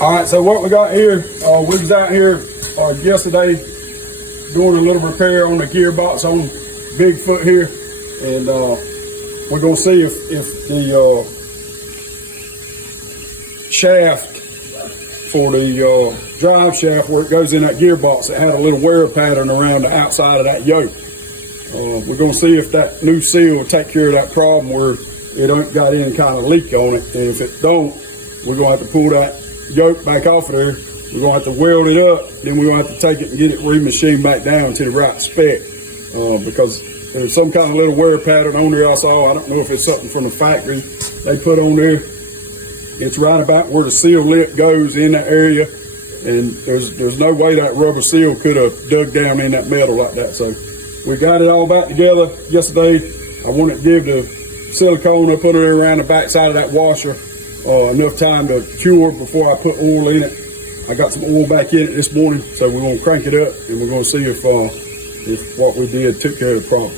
All right, so what we got here, we was out here yesterday doing a little repair on the gearbox on Bigfoot here, and we're gonna see if the shaft for the drive shaft where it goes in that gearbox, it had a little wear pattern around the outside of that yoke. We're gonna see if that new seal will take care of that problem where it don't got any kind of leak on it, and if it don't, we're gonna have to pull that yoke back off of there. We're gonna have to weld it up, then we're gonna have to take it and get it remachined back down to the right spec, because there's some kind of little wear pattern on there I saw. I don't know if it's something from the factory they put on there. It's right about where the seal lip goes in that area, and there's no way that rubber seal could have dug down in that metal like that. So we got it all back together yesterday. I wanted to give the silicone I put it around the back side of that washer enough time to cure before I put oil in it. I got some oil back in it this morning, so we're gonna crank it up and we're gonna see if what we did took care of the problem.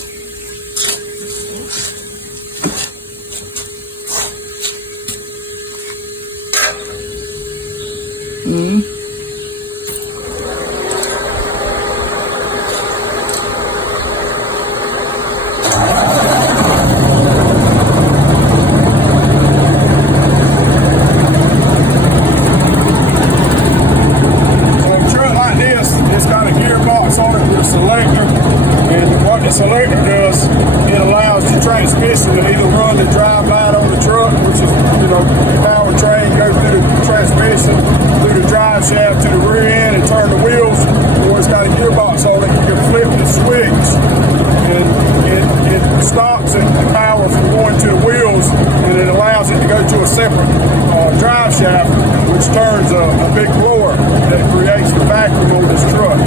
Selector does, it allows the transmission to either run the drive line on the truck, which is, the powertrain, go through the transmission, through the drive shaft to the rear end and turn the wheels, or it's got a gearbox on it. You can flip the switch and it stops the power from going to the wheels, and it allows it to go to a separate drive shaft, which turns a big blower that creates the vacuum on this truck.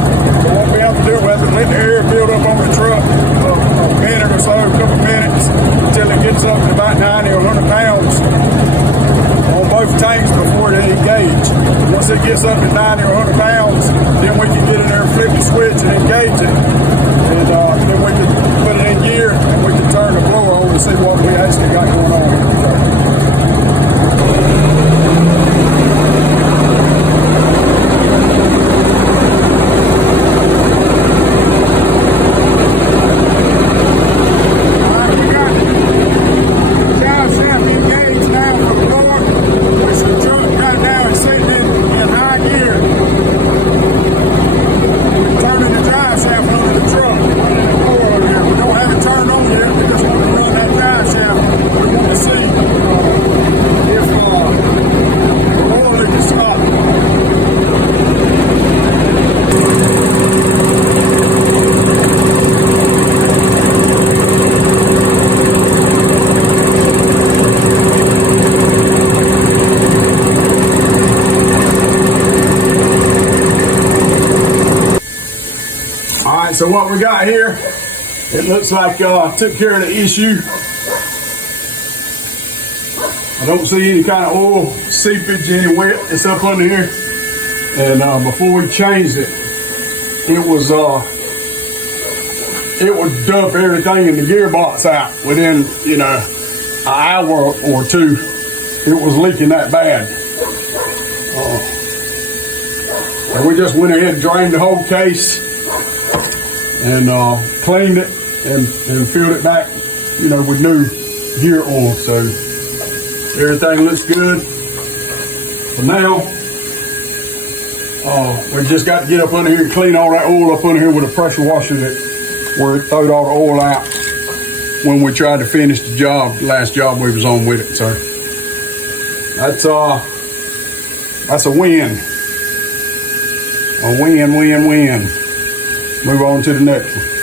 So what we have to do, we have to let the air build up on the truck a minute or so, a couple minutes, until it gets up to about 90 or 100 pounds on both tanks before it engages. Once it gets up to 90 or 100 pounds, then we can get in there and flip the switch and engage it. And then we can put it in gear and we can turn the blower on and see what we actually got going on. So what we got here, it looks like took care of the issue. I don't see any kind of oil seepage, any wet that's up under here. And before we changed it, it would dump everything in the gearbox out within, an hour or two. It was leaking that bad. And we just went ahead and drained the whole case and cleaned it and filled it back, with new gear oil. So everything looks good. For now, we just got to get up under here and clean all that oil up under here with a pressure washer where it throwed all the oil out when we tried to finish the job, the last job we was on with it. So that's a win. A win, win, win. Move on to the next one.